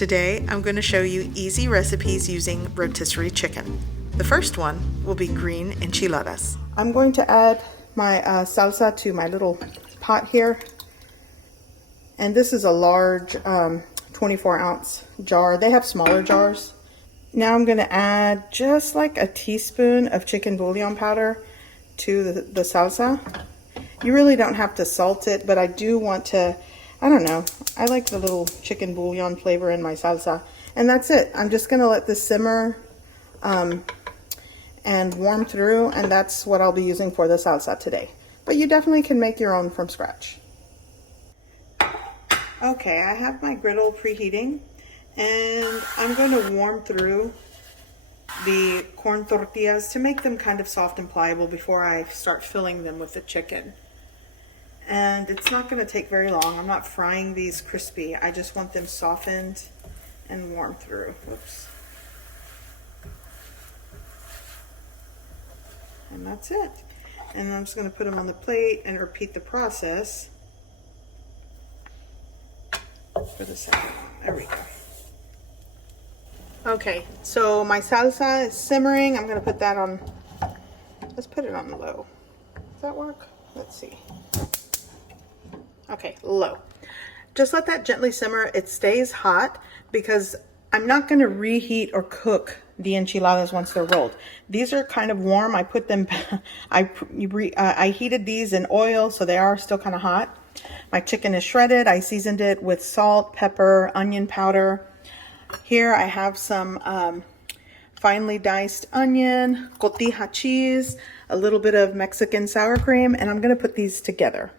Today I'm going to show you easy recipes using rotisserie chicken. The first one will be green enchiladas. I'm going to add my salsa to my little pot here. And this is a large 24-ounce jar. They have smaller jars. Now I'm going to add just like a teaspoon of chicken bouillon powder to the salsa. You really don't have to salt it, but I do want to, I don't know, I like the little chicken bouillon flavor in my salsa. And that's it. I'm just going to let this simmer and warm through, and that's what I'll be using for the salsa today. But you definitely can make your own from scratch. Okay, I have my griddle preheating, and I'm going to warm through the corn tortillas to make them kind of soft and pliable before I start filling them with the chicken. And it's not going to take very long. I'm not frying these crispy. I just want them softened and warm through. Oops. And that's it. And I'm just going to put them on the plate and repeat the process for the second one. There we go. Okay, so my salsa is simmering. I'm going to put that on, let's put it on low. Does that work? Let's see. Okay, low. Just let that gently simmer. It stays hot because I'm not going to reheat or cook the enchiladas once they're rolled. These are kind of warm. I put them, I heated these in oil, so they are still kind of hot. My chicken is shredded. I seasoned it with salt, pepper, onion powder. Here I have some finely diced onion, cotija cheese, a little bit of Mexican sour cream, and I'm going to put these together.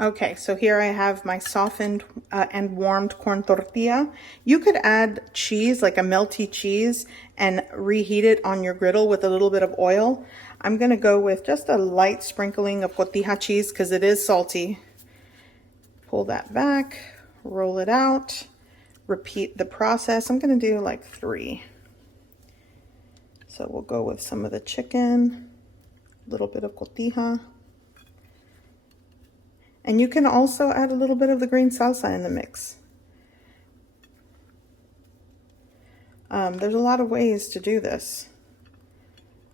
Okay, so here I have my softened and warmed corn tortilla. You could add cheese, like a melty cheese, and reheat it on your griddle with a little bit of oil. I'm going to go with just a light sprinkling of cotija cheese because it is salty. Pull that back, roll it out, repeat the process. I'm going to do like 3. So we'll go with some of the chicken, a little bit of cotija. And you can also add a little bit of the green salsa in the mix. There's a lot of ways to do this.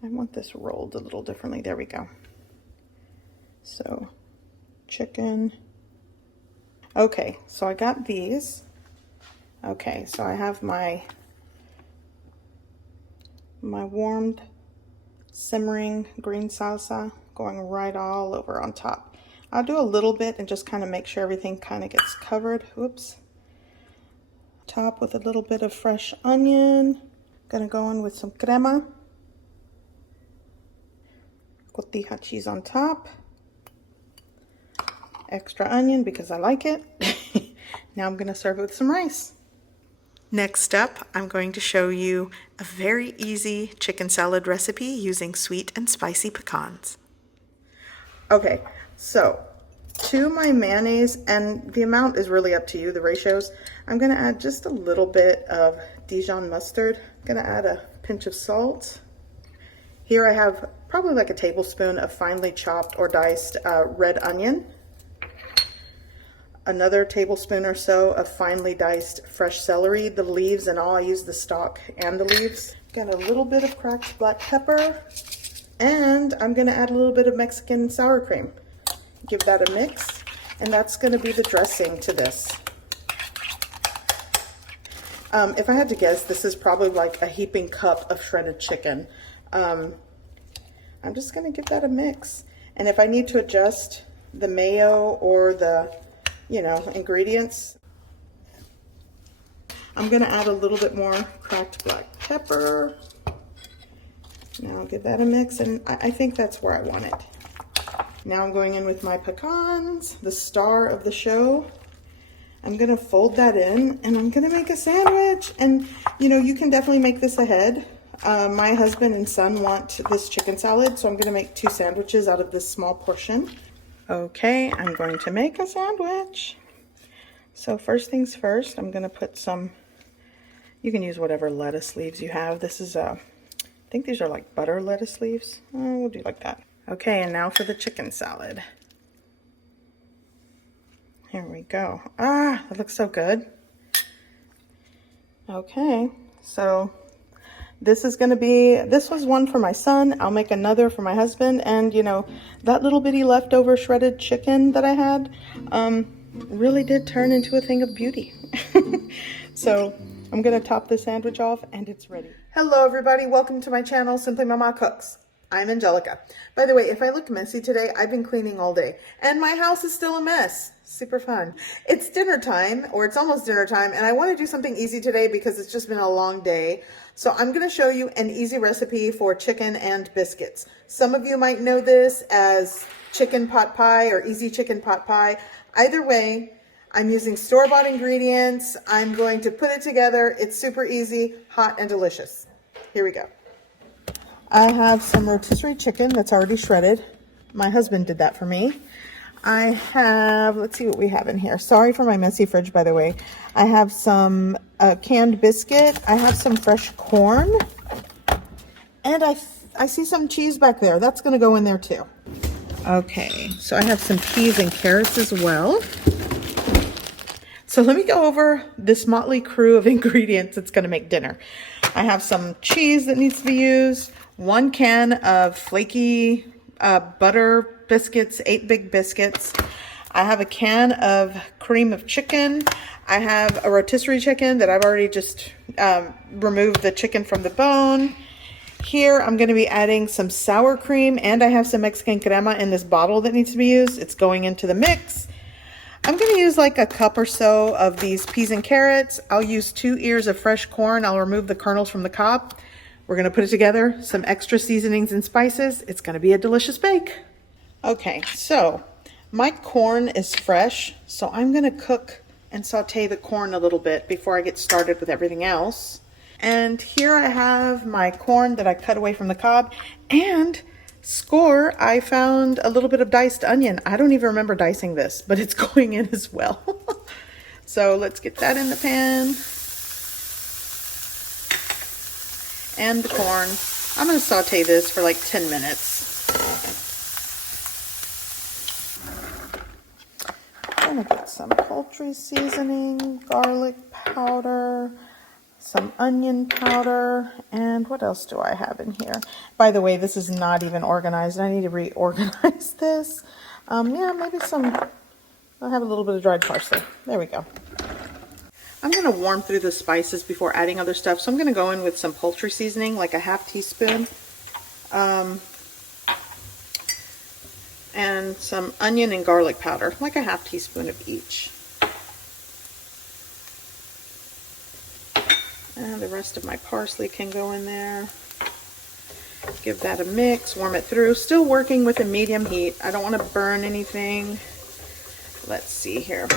I want this rolled a little differently. There we go. So, chicken. Okay, so I got these. Okay, so I have my warmed, simmering green salsa going right all over on top. I'll do a little bit and just kind of make sure everything kind of gets covered. Oops. Top with a little bit of fresh onion. Gonna go in with some crema. Cotija cheese on top. Extra onion because I like it. Now I'm gonna serve it with some rice. Next up, I'm going to show you a very easy chicken salad recipe using sweet and spicy pecans. Okay. So, to my mayonnaise, and the amount is really up to you, the ratios, I'm going to add just a little bit of Dijon mustard. I'm going to add a pinch of salt. Here I have probably like a tablespoon of finely chopped or diced red onion. Another tablespoon or so of finely diced fresh celery, the leaves and all. I use the stalk and the leaves. Got a little bit of cracked black pepper, and I'm going to add a little bit of Mexican sour cream. Give that a mix, and that's going to be the dressing to this. If I had to guess, this is probably like a heaping cup of shredded chicken. I'm just going to give that a mix, and if I need to adjust the mayo or the, ingredients, I'm going to add a little bit more cracked black pepper. Now I'll give that a mix, and I think that's where I want it. Now I'm going in with my pecans, the star of the show. I'm going to fold that in, and I'm going to make a sandwich. And, you can definitely make this ahead. My husband and son want this chicken salad, so I'm going to make 2 sandwiches out of this small portion. Okay, I'm going to make a sandwich. So first things first, I'm going to put some, you can use whatever lettuce leaves you have. This is, I think these are like butter lettuce leaves. We'll do like that. Okay, and now for the chicken salad. Here we go. Ah, that looks so good. Okay, so this is going to be, this was one for my son. I'll make another for my husband. And you know, that little bitty leftover shredded chicken that I had really did turn into a thing of beauty. So I'm going to top the sandwich off and it's ready. Hello everybody, welcome to my channel, Simply Mama Cooks. I'm Angelica. By the way, if I look messy today, I've been cleaning all day and my house is still a mess. Super fun. It's dinner time, or it's almost dinner time, and I want to do something easy today because it's just been a long day. So I'm going to show you an easy recipe for chicken and biscuits. Some of you might know this as chicken pot pie or easy chicken pot pie. Either way, I'm using store-bought ingredients. I'm going to put it together. It's super easy, hot, and delicious. Here we go. I have some rotisserie chicken that's already shredded. My husband did that for me. I have, let's see what we have in here. Sorry for my messy fridge, by the way. I have some canned biscuit. I have some fresh corn. And I see some cheese back there. That's going to go in there too. Okay, so I have some peas and carrots as well. So let me go over this motley crew of ingredients that's going to make dinner. I have some cheese that needs to be used. 1 can of flaky butter biscuits, 8 big biscuits. I have a can of cream of chicken. I have a rotisserie chicken that I've already just removed the chicken from the bone. Here I'm going to be adding some sour cream, and I have some Mexican crema in this bottle that needs to be used. It's going into the mix. I'm going to use like a cup or so of these peas and carrots. I'll use 2 ears of fresh corn. I'll remove the kernels from the cob. We're going to put it together, some extra seasonings and spices. It's going to be a delicious bake. Okay, so my corn is fresh, so I'm going to cook and saute the corn a little bit before I get started with everything else. And here I have my corn that I cut away from the cob, and score, I found a little bit of diced onion. I don't even remember dicing this, but it's going in as well. So let's get that in the pan. And the corn. I'm going to saute this for like 10 minutes. I'm going to get some poultry seasoning, garlic powder, some onion powder, and what else do I have in here? By the way, this is not even organized. I need to reorganize this. Yeah, maybe I'll have a little bit of dried parsley. There we go. I'm going to warm through the spices before adding other stuff. So I'm going to go in with some poultry seasoning, like a ½ teaspoon. And some onion and garlic powder, like a ½ teaspoon of each. And the rest of my parsley can go in there. Give that a mix, warm it through. Still working with a medium heat. I don't want to burn anything. Let's see here.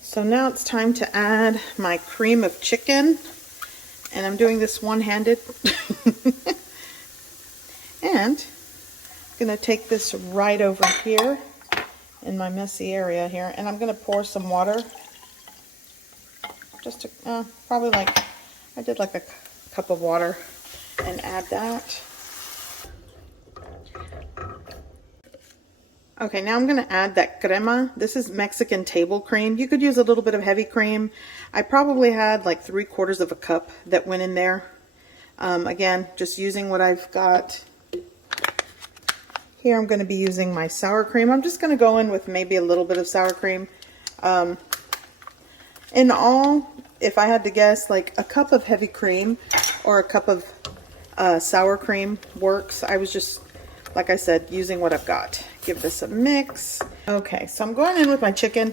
So now it's time to add my cream of chicken. And I'm doing this one-handed. And I'm going to take this right over here in my messy area here. And I'm going to pour some water. Just to, probably like, I did like a cup of water and add that. Okay, now I'm going to add that crema. This is Mexican table cream. You could use a little bit of heavy cream. I probably had like 3/4 of a cup that went in there. Again, just using what I've got. Here I'm going to be using my sour cream. I'm just going to go in with maybe a little bit of sour cream. In all, if I had to guess, like a cup of heavy cream or a cup of sour cream works. I was just, like I said, using what I've got. Give this a mix. Okay, so I'm going in with my chicken.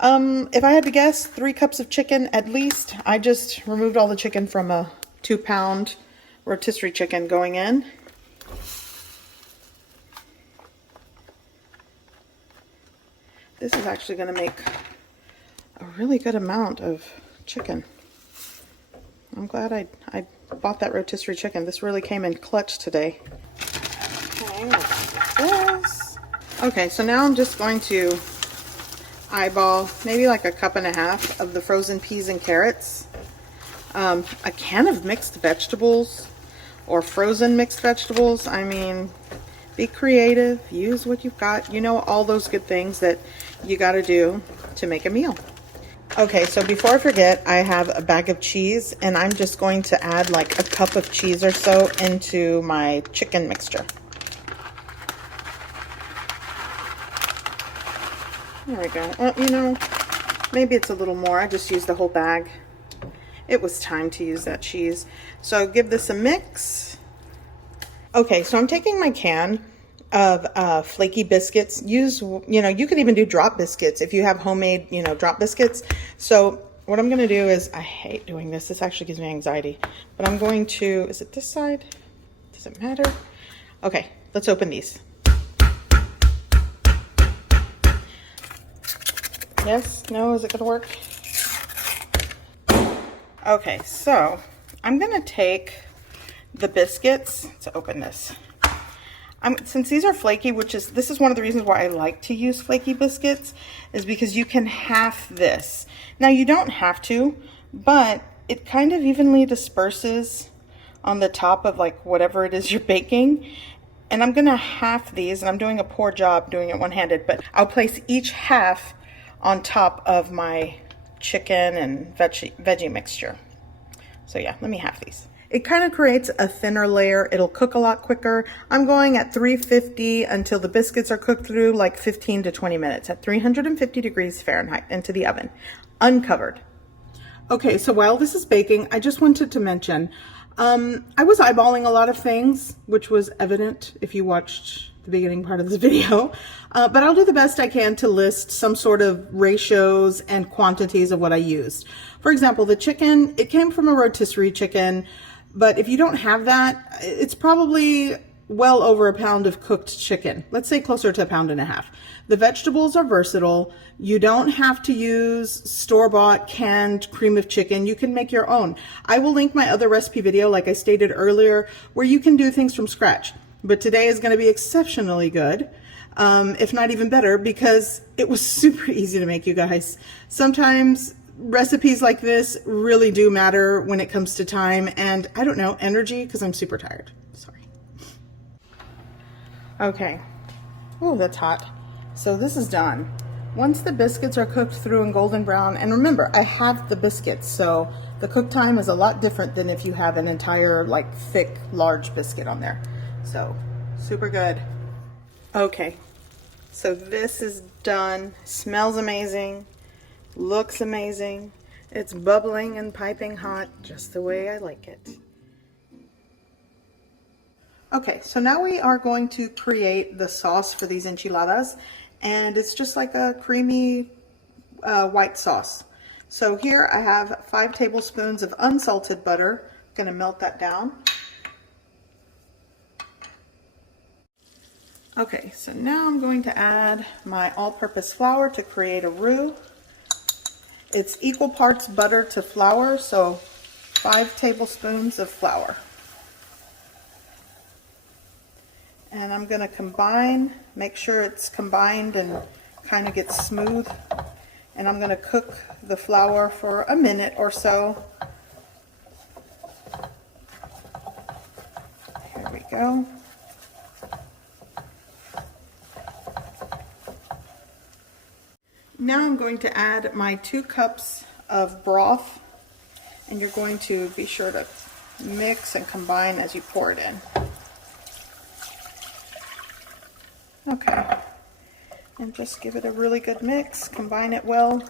If I had to guess, 3 cups of chicken at least. I just removed all the chicken from a 2-pound rotisserie chicken going in. This is actually going to make a really good amount of chicken. I'm glad I bought that rotisserie chicken. This really came in clutch today. Okay, let's do this. Okay, so now I'm just going to eyeball maybe like a 1.5 cups of the frozen peas and carrots. A can of mixed vegetables or frozen mixed vegetables. I mean, be creative, use what you've got. You know, all those good things that you got to do to make a meal. Okay, so before I forget, I have a bag of cheese, and I'm just going to add like a cup of cheese or so into my chicken mixture. There we go. Well, you know, maybe it's a little more. I just used the whole bag. It was time to use that cheese. So give this a mix. Okay, so I'm taking my can of flaky biscuits. Use, you know, you could even do drop biscuits if you have homemade, you know, drop biscuits. So what I'm going to do is, I hate doing this. This actually gives me anxiety. But I'm going to, is it this side? Does it matter? Okay, let's open these. Yes? No? Is it going to work? Okay, so I'm going to take the biscuits. Let's open this. Since these are flaky, this is one of the reasons why I like to use flaky biscuits, is because you can half this. Now you don't have to, but it kind of evenly disperses on the top of like whatever it is you're baking. And I'm gonna half these, and I'm doing a poor job doing it one-handed, but I'll place each half on top of my chicken and veggie mixture. So yeah, let me half these. It kind of creates a thinner layer. It'll cook a lot quicker. I'm going at 350 until the biscuits are cooked through, like 15 to 20 minutes at 350 degrees Fahrenheit into the oven, uncovered. Okay, so while this is baking, I just wanted to mention, I was eyeballing a lot of things, which was evident if you watched the beginning part of this video, but I'll do the best I can to list some sort of ratios and quantities of what I used. For example, the chicken, it came from a rotisserie chicken, but if you don't have that, it's probably well over a pound of cooked chicken. Let's say closer to 1.5 pounds. The vegetables are versatile. You don't have to use store-bought canned cream of chicken. You can make your own. I will link my other recipe video, like I stated earlier, where you can do things from scratch. But today is going to be exceptionally good, if not even better, because it was super easy to make, you guys. Sometimes recipes like this really do matter when it comes to time and, I don't know, energy, because I'm super tired. Sorry. Okay. Oh, that's hot. So this is done. Once the biscuits are cooked through and golden brown, and remember, I have the biscuits, so the cook time is a lot different than if you have an entire, like, thick, large biscuit on there. So, super good. Okay, so this is done. Smells amazing. Looks amazing. It's bubbling and piping hot, just the way I like it. Okay, so now we are going to create the sauce for these enchiladas, and it's just like a creamy white sauce. So here I have 5 tablespoons of unsalted butter. I'm gonna melt that down. Okay, so now I'm going to add my all-purpose flour to create a roux. It's equal parts butter to flour, so 5 tablespoons of flour. And I'm going to combine, make sure it's combined and kind of gets smooth. And I'm going to cook the flour for a minute or so. Here we go. Now I'm going to add my 2 cups of broth, and you're going to be sure to mix and combine as you pour it in. Okay, and just give it a really good mix, combine it well.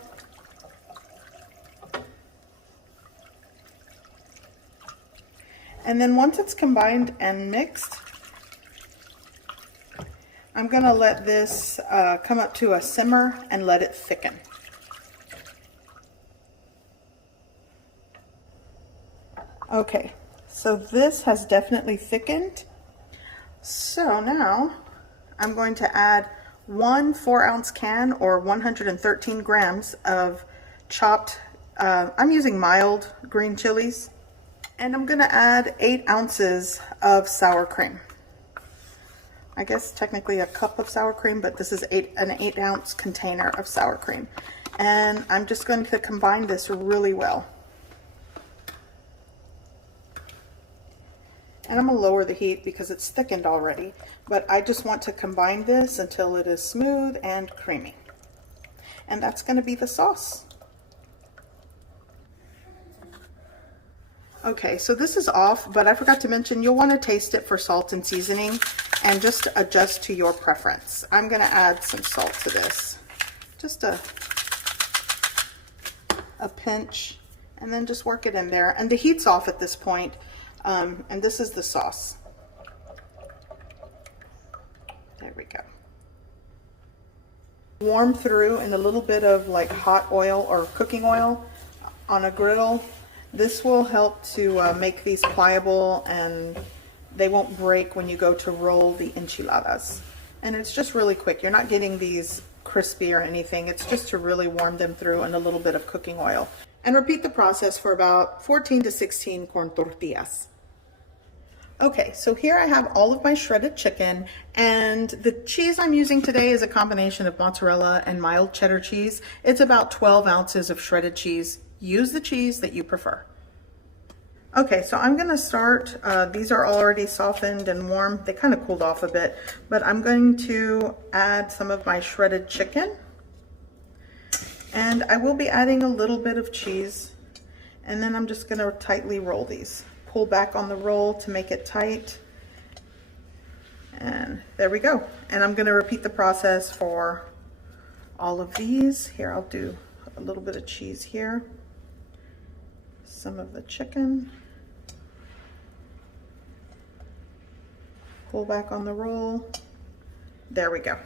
And then once it's combined and mixed, I'm going to let this come up to a simmer and let it thicken. Okay, so this has definitely thickened. So now I'm going to add 1 4-ounce can or 113 grams of chopped, I'm using mild green chilies, and I'm going to add 8 ounces of sour cream. I guess technically a cup of sour cream, but this is an 8-ounce container of sour cream. And I'm just going to combine this really well. And I'm going to lower the heat because it's thickened already, but I just want to combine this until it is smooth and creamy. And that's going to be the sauce. Okay, so this is off, but I forgot to mention you'll want to taste it for salt and seasoning and just adjust to your preference. I'm going to add some salt to this. Just a pinch, and then just work it in there. And the heat's off at this point. And this is the sauce. There we go. Warm through in a little bit of like hot oil or cooking oil on a griddle. This will help to make these pliable and they won't break when you go to roll the enchiladas. And it's just really quick. You're not getting these crispy or anything. It's just to really warm them through in a little bit of cooking oil. And repeat the process for about 14 to 16 corn tortillas. Okay, so here I have all of my shredded chicken, and the cheese I'm using today is a combination of mozzarella and mild cheddar cheese. It's about 12 ounces of shredded cheese. Use the cheese that you prefer. Okay, so I'm gonna start, these are already softened and warm. They kind of cooled off a bit, but I'm going to add some of my shredded chicken. And I will be adding a little bit of cheese, and then I'm just gonna tightly roll these. Pull back on the roll to make it tight. And there we go. And I'm gonna repeat the process for all of these. Here, I'll do a little bit of cheese here. Some of the chicken. Pull back on the roll. There we go.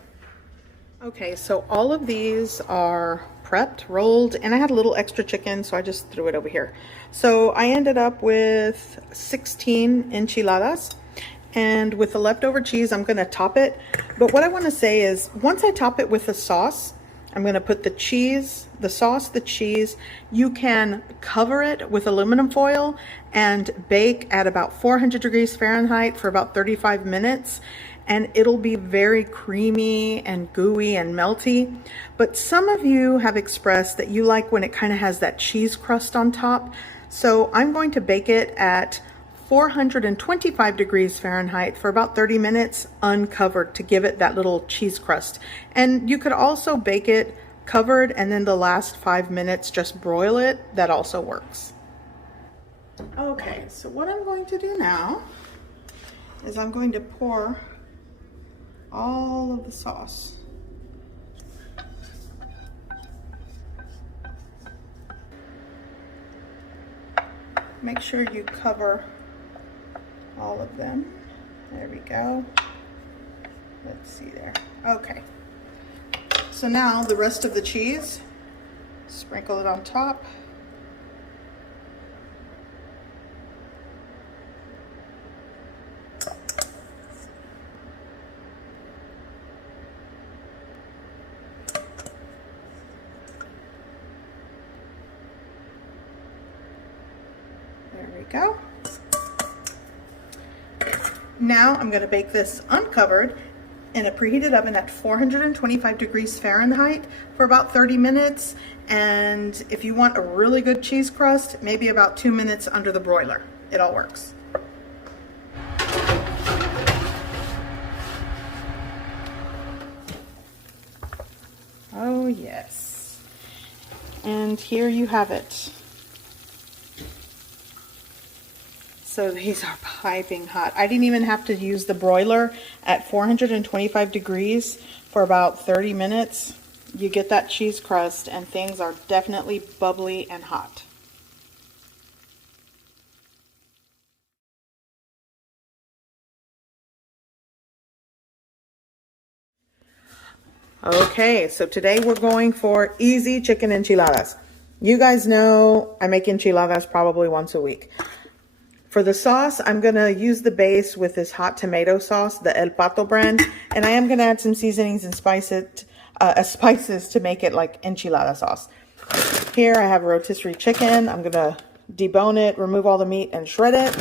Okay, so all of these are prepped, rolled, and I had a little extra chicken, so I just threw it over here. So I ended up with 16 enchiladas, and with the leftover cheese, I'm gonna top it. But what I wanna say is, once I top it with the sauce, I'm gonna put the cheese, the sauce, the cheese. You can cover it with aluminum foil and bake at about 400 degrees Fahrenheit for about 35 minutes. And it'll be very creamy and gooey and melty. But some of you have expressed that you like when it kind of has that cheese crust on top. So I'm going to bake it at 425 degrees Fahrenheit for about 30 minutes uncovered to give it that little cheese crust. And you could also bake it covered and then the last 5 minutes just broil it. That also works. Okay, so what I'm going to do now is I'm going to pour all of the sauce. Make sure you cover all of them. There we go. Let's see there. Okay. So now the rest of the cheese, sprinkle it on top. There we go. Now I'm going to bake this uncovered in a preheated oven at 425 degrees Fahrenheit for about 30 minutes. And if you want a really good cheese crust, maybe about 2 minutes under the broiler. It all works. Oh yes. And here you have it. So these are piping hot. I didn't even have to use the broiler at 425 degrees for about 30 minutes. You get that cheese crust and things are definitely bubbly and hot. Okay, so today we're going for easy chicken enchiladas. You guys know I make enchiladas probably once a week. For the sauce, I'm going to use the base with this hot tomato sauce, the El Pato brand, and I am going to add some seasonings and spices to make it like enchilada sauce. Here I have a rotisserie chicken. I'm going to debone it, remove all the meat, and shred it.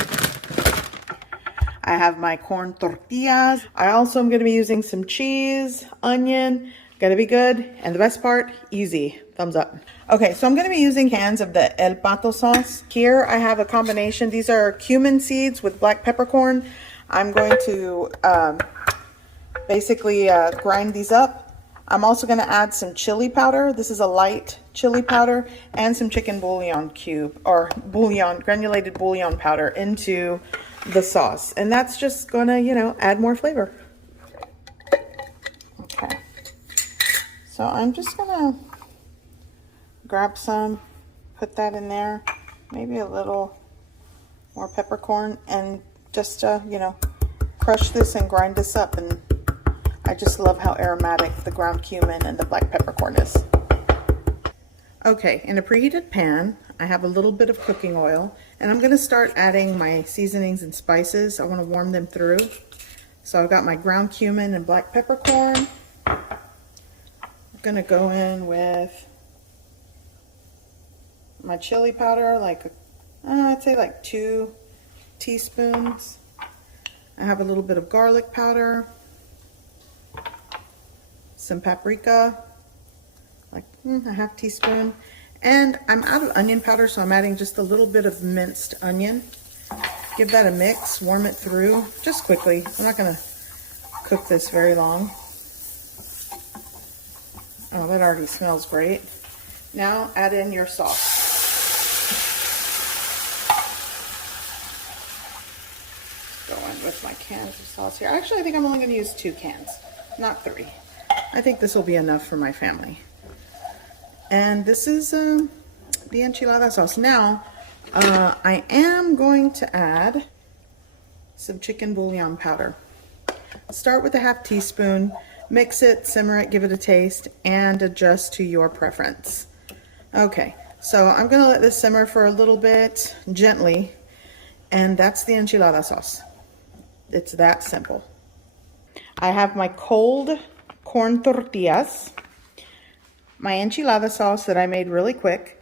I have my corn tortillas. I also am going to be using some cheese, onion. Gonna be good, and the best part, easy. Thumbs up. Okay, so I'm gonna be using cans of the El Pato sauce. Here I have a combination. These are cumin seeds with black peppercorn. I'm going to basically grind these up I'm also going to add some chili powder. This is a light chili powder, and some chicken bouillon cube, or bouillon, granulated bouillon powder into the sauce. And that's just going to, you know, add more flavor. Okay. So I'm just going to grab some, put that in there, maybe a little more peppercorn, and just, you know, crush this and grind this up. And I just love how aromatic the ground cumin and the black peppercorn is. Okay, in a preheated pan, I have a little bit of cooking oil, and I'm going to start adding my seasonings and spices. I want to warm them through. So I've got my ground cumin and black peppercorn. I'm going to go in with my chili powder, like, I'd say like 2 teaspoons. I have a little bit of garlic powder, some paprika, like a half teaspoon, and I'm out of onion powder, so I'm adding just a little bit of minced onion. Give that a mix, warm it through just quickly. I'm not going to cook this very long. Oh, that already smells great. Now add in your sauce. Go in with my cans of sauce here. Actually, I think I'm only going to use 2 cans, not 3. I think this will be enough for my family. And this is the enchilada sauce. Now, I am going to add some chicken bouillon powder. Start with a half teaspoon, mix it, simmer it, give it a taste, and adjust to your preference. Okay, so I'm going to let this simmer for a little bit, gently, and that's the enchilada sauce. It's that simple. I have my cold corn tortillas, my enchilada sauce that I made really quick,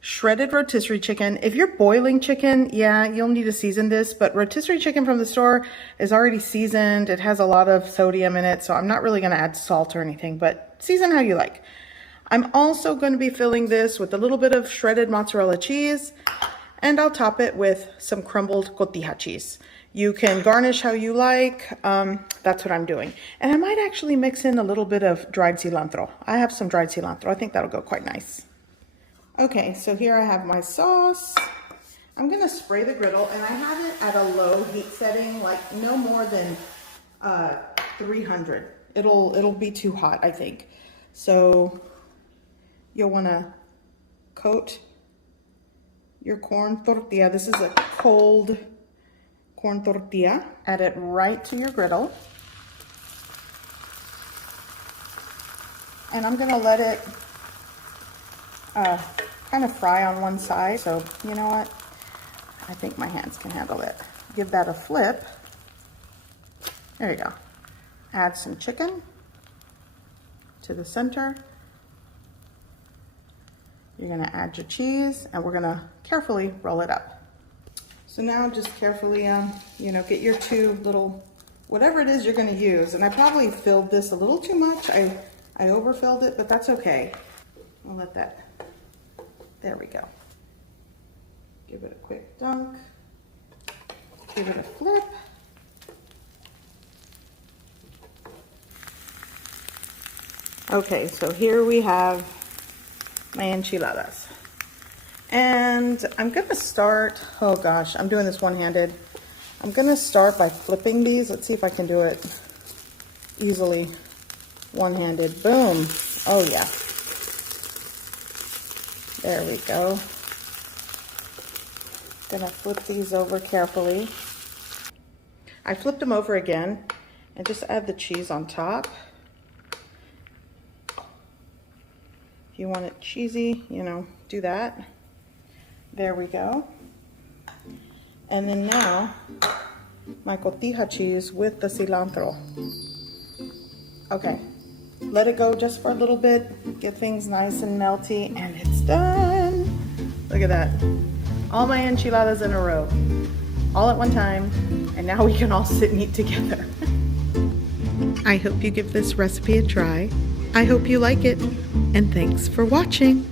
shredded rotisserie chicken. If you're boiling chicken, yeah, you'll need to season this, but rotisserie chicken from the store is already seasoned. It has a lot of sodium in it, so I'm not really going to add salt or anything, but season how you like. I'm also going to be filling this with a little bit of shredded mozzarella cheese, and I'll top it with some crumbled cotija cheese. You can garnish how you like. That's what I'm doing. And I might actually mix in a little bit of dried cilantro. I have some dried cilantro. I think that'll go quite nice. Okay, so here I have my sauce. I'm gonna spray the griddle, and I have it at a low heat setting, like no more than 300. It'll be too hot, I think. So you'll wanna coat your corn tortilla. This is a cold corn tortilla. Add it right to your griddle. And I'm gonna let it kind of fry on one side. So you know what? I think my hands can handle it. Give that a flip. There you go. Add some chicken to the center. You're gonna add your cheese, and we're gonna carefully roll it up. So now just carefully, you know, get your 2 little, whatever it is you're going to use. And I probably filled this a little too much. I overfilled it, but that's okay. I'll let that, there we go. Give it a quick dunk. Give it a flip. Okay, so here we have my enchiladas. And I'm going to start, oh gosh, I'm doing this one-handed. I'm going to start by flipping these. Let's see if I can do it easily one-handed. Boom. Oh yeah. There we go. Gonna flip these over carefully. I flipped them over again and just add the cheese on top. If you want it cheesy, you know, do that. There we go. And then now, my cotija cheese with the cilantro. Okay, let it go just for a little bit, get things nice and melty, and it's done. Look at that. All my enchiladas in a row, all at one time, and now we can all sit and eat together. I hope you give this recipe a try. I hope you like it, and thanks for watching.